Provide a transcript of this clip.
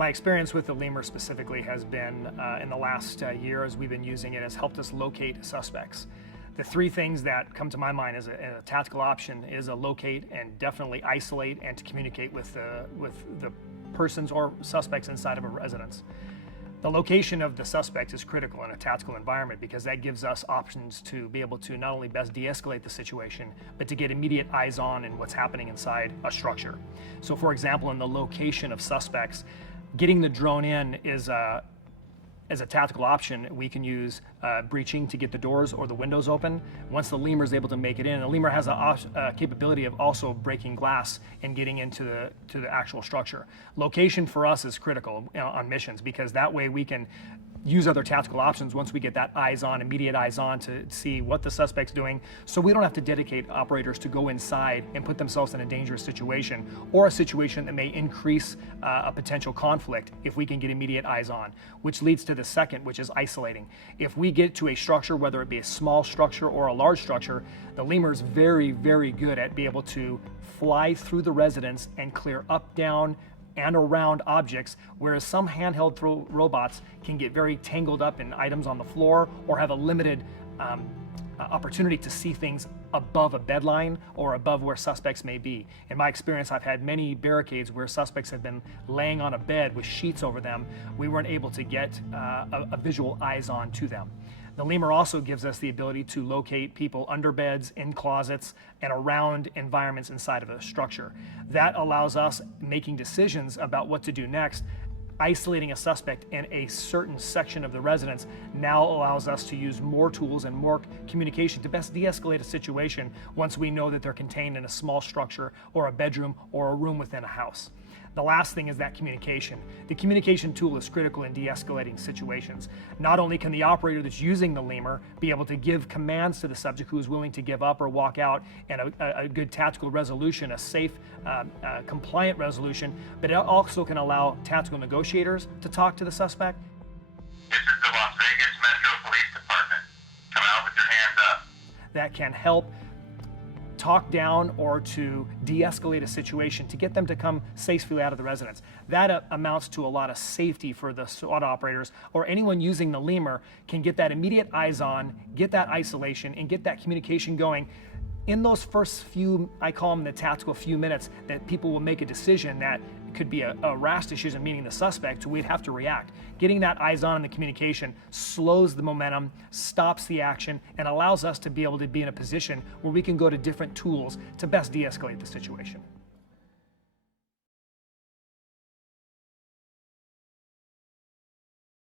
My experience with the Lemur specifically has been in the last year as we've been using it has helped us locate suspects. The three things that come to my mind as a tactical option is a locate and definitely isolate and to communicate with the persons or suspects inside of a residence. The location of the suspect is critical in a tactical environment because that gives us options to be able to not only best de-escalate the situation, but to get immediate eyes on in what's happening inside a structure. So for example, in the location of suspects, getting the drone in is as a tactical option. We can use breaching to get the doors or the windows open. Once the Lemur is able to make it in, the Lemur has a capability of also breaking glass and getting into the actual structure. Location for us is critical on missions because that way we can use other tactical options once we get that eyes on, immediate eyes on to see what the suspect's doing, so we don't have to dedicate operators to go inside and put themselves in a dangerous situation or a situation that may increase a potential conflict if we can get immediate eyes on, which leads to the second, which is isolating. If we get to a structure, whether it be a small structure or a large structure, the Lemur is very, very good at being able to fly through the residence and clear up, down, and around objects, whereas some handheld throw robots can get very tangled up in items on the floor or have a limited opportunity to see things above a bedline or above where suspects may be. In my experience, I've had many barricades where suspects have been laying on a bed with sheets over them. We weren't able to get a visual eyes on to them. The Lemur also gives us the ability to locate people under beds, in closets, and around environments inside of a structure. That allows us making decisions about what to do next. Isolating a suspect in a certain section of the residence now allows us to use more tools and more communication to best de-escalate a situation once we know that they're contained in a small structure or a bedroom or a room within a house. The last thing is that communication. The communication tool is critical in de-escalating situations. Not only can the operator that's using the Lemur be able to give commands to the subject who is willing to give up or walk out, and a good tactical resolution, a safe, compliant resolution, but it also can allow tactical negotiators to talk to the suspect. This is the Las Vegas Metro Police Department. Come out with your hands up. That can help talk down or to de-escalate a situation to get them to come safely out of the residence. That amounts to a lot of safety for the SWAT operators, or anyone using the Lemur can get that immediate eyes on, get that isolation, and get that communication going. In those first few, I call them the tactical few minutes, that people will make a decision that could be a rash decision, meaning the suspect, we'd have to react. Getting that eyes on in the communication slows the momentum, stops the action, and allows us to be able to be in a position where we can go to different tools to best de-escalate the situation.